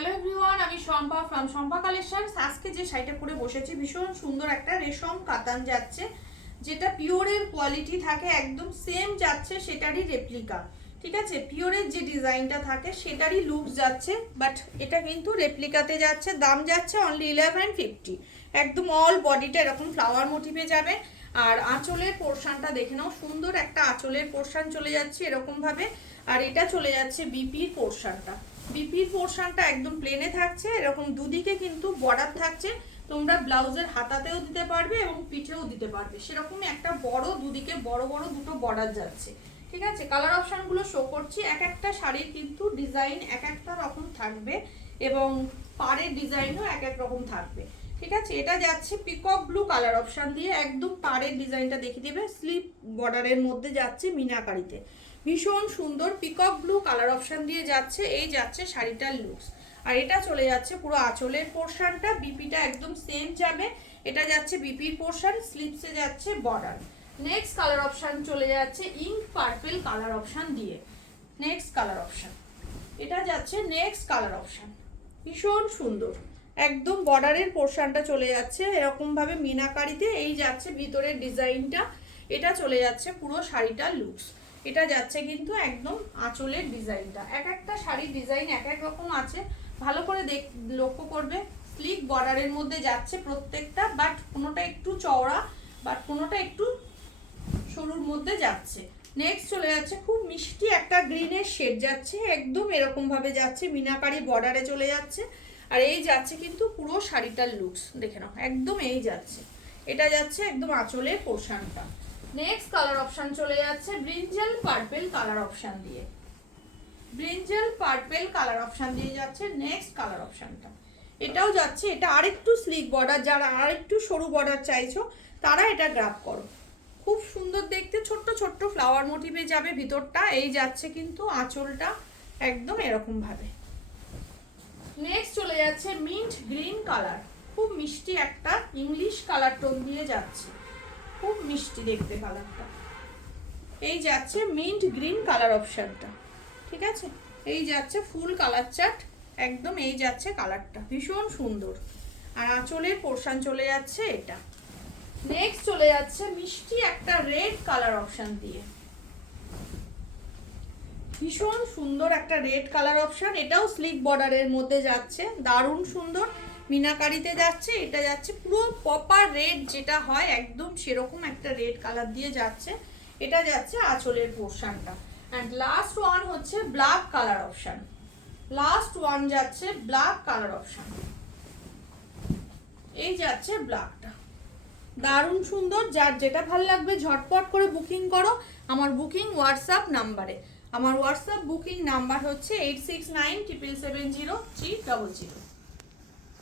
Hello everyone, আমি Shampa from Shampa collections. আজকে যে শাড়িটা পরে বসেছি ভীষণ সুন্দর একটা রেশম কাতান যাচ্ছে, যেটা পিওরের কোয়ালিটি থাকে, একদম সেম যাচ্ছে সেটারই রেপ্লিকা। ঠিক আছে, পিওরের যে ডিজাইনটা থাকে সেটারই লুক যাচ্ছে, বাট এটা কিন্তু রেপ্লিকাতে যাচ্ছে। দাম যাচ্ছে অনলি 1150। একদম অল বডিটা এরকম ফ্লাওয়ার মোটিভে যাবে। আর আঁচলের পোর্শনটা দেখে নাও, সুন্দর একটা আঁচলের পোর্শন চলে যাচ্ছে এরকম ভাবে। আর এটা চলে যাচ্ছে বিপির পোর্শনটা। বিপির পোর্শনটা একদম প্লেনে থাকছে, এরকম দুদিকে কিন্তু বর্ডার থাকছে। তোমরা ব্লাউজের হাতাতেও দিতে পারবে এবং পিঠেও দিতে পারবে, সেরকমই একটা বড় দুদিকে বড় বড় দুটো বর্ডার যাচ্ছে। ঠিক আছে, কালার অপশনগুলো শো করছি। এক একটা শাড়ির কিন্তু ডিজাইন এক একটা রকম থাকবে এবং পাড়ের ডিজাইনও এক এক রকম থাকবে। ঠিক আছে, এটা যাচ্ছে পিকক ব্লু কালার অপশন দিয়ে, একদম পাড়ের ডিজাইনটা দেখিয়ে দিবে। স্লিপ বর্ডারের মধ্যে যাচ্ছে মিনাকারিতে, ভীষণ সুন্দর পিকক ব্লু কালার অপশন দিয়ে যাচ্ছে। এই যাচ্ছে শাড়িটার লুকস। আর এটা চলে যাচ্ছে পুরো আঁচলের পোর্শনটা, বিপিটা একদম সেম যাবে। এটা যাচ্ছে বিপির পোর্শন, স্লিপসে যাচ্ছে বর্ডার। নেক্সট কালার অপশন চলে যাচ্ছে ইঙ্ক পার্পল কালার অপশন দিয়ে। নেক্সট কালার অপশন, এটা যাচ্ছে নেক্সট কালার অপশন, ভীষণ সুন্দর। একদম বর্ডারের পোর্শনটা চলে যাচ্ছে এরকম ভাবে মিনাকারিতে। এই যাচ্ছে ভিতরের ডিজাইনটা, এটা চলে যাচ্ছে পুরো শাড়িটার লুকস। এটা যাচ্ছে কিন্তু একদম আঁচলের ডিজাইনটা। এক একটা শাড়ির ডিজাইন এক এক রকম আছে, ভালো করে লক্ষ্য করবে। স্লিক বর্ডারের মধ্যে যাচ্ছে প্রত্যেকটা, বাট কোনোটা একটু চওড়া, বাট কোনোটা একটু সরুর মধ্যে যাচ্ছে। নেক্সট চলে যাচ্ছে খুব মিষ্টি একটা গ্রিনের শেড যাচ্ছে, একদম এরকম ভাবে যাচ্ছে, মিনাকারি বর্ডারে চলে যাচ্ছে। আর এই যাচ্ছে কিন্তু পুরো শাড়িটার লুকস, দেখে নাও একদম এই যাচ্ছে। এটা যাচ্ছে একদম আঁচলের পোর্শনটা। নেক্সট কালার অপশন চলে যাচ্ছে ব্রিঞ্জাল পার্পল কালার অপশন দিয়ে। ব্রিঞ্জাল পার্পল কালার অপশন দিয়ে যাচ্ছে নেক্সট কালার অপশনটা। এটাও যাচ্ছে, এটা আরেকটু স্লিক বর্ডার, যারা আরেকটু সরু বর্ডার চাইছো তারা এটা গ্রাব করো। খুব সুন্দর দেখতে, ছোট্ট ছোট্ট ফ্লাওয়ার মোটিভে যাবে ভিতরটা। এই যাচ্ছে কিন্তু আঁচলটা একদম এরকম ভাবে। নেক্সট চলে যাচ্ছে মিন্ট গ্রিন কালার, খুব মিষ্টি একটা ইংলিশ কালার টোন দিয়ে যাচ্ছে, খুব মিষ্টি দেখতে কালারটা। এই যাচ্ছে মিন্ট গ্রিন কালার অপশনটা। ঠিক আছে, এই যাচ্ছে ফুল কালার চার্ট, একদম এই যাচ্ছে কালারটা, ভীষণ সুন্দর। আর আঁচলের পোর্শন চলে যাচ্ছে এটা। নেক্সট চলে যাচ্ছে মিষ্টি একটা রেড কালার অপশন দিয়ে, ভীষণ সুন্দর একটা রেড কালার অপশন। এটাও স্লিক বর্ডারের মধ্যে যাচ্ছে, দারুণ সুন্দর মিনাকারিতে যাচ্ছে। এটা যাচ্ছে পুরো প্রপার রেড যেটা হয় একদম সেরকম একটা রেড কালার দিয়ে যাচ্ছে। এটা যাচ্ছে আঁচলের পোর্শনটা। অ্যান্ড লাস্ট ওয়ান হচ্ছে black colour option. Last one যাচ্ছে ব্ল্যাক কালার অপশন, এই যাচ্ছে ব্ল্যাকটা, দারুণ সুন্দর। যার যেটা ভালো লাগবে ঝটপট করে বুকিং করো আমার বুকিং হোয়াটসঅ্যাপ নাম্বারে। আমার হোয়াটসঅ্যাপ বুকিং নাম্বার হচ্ছে 8697770300।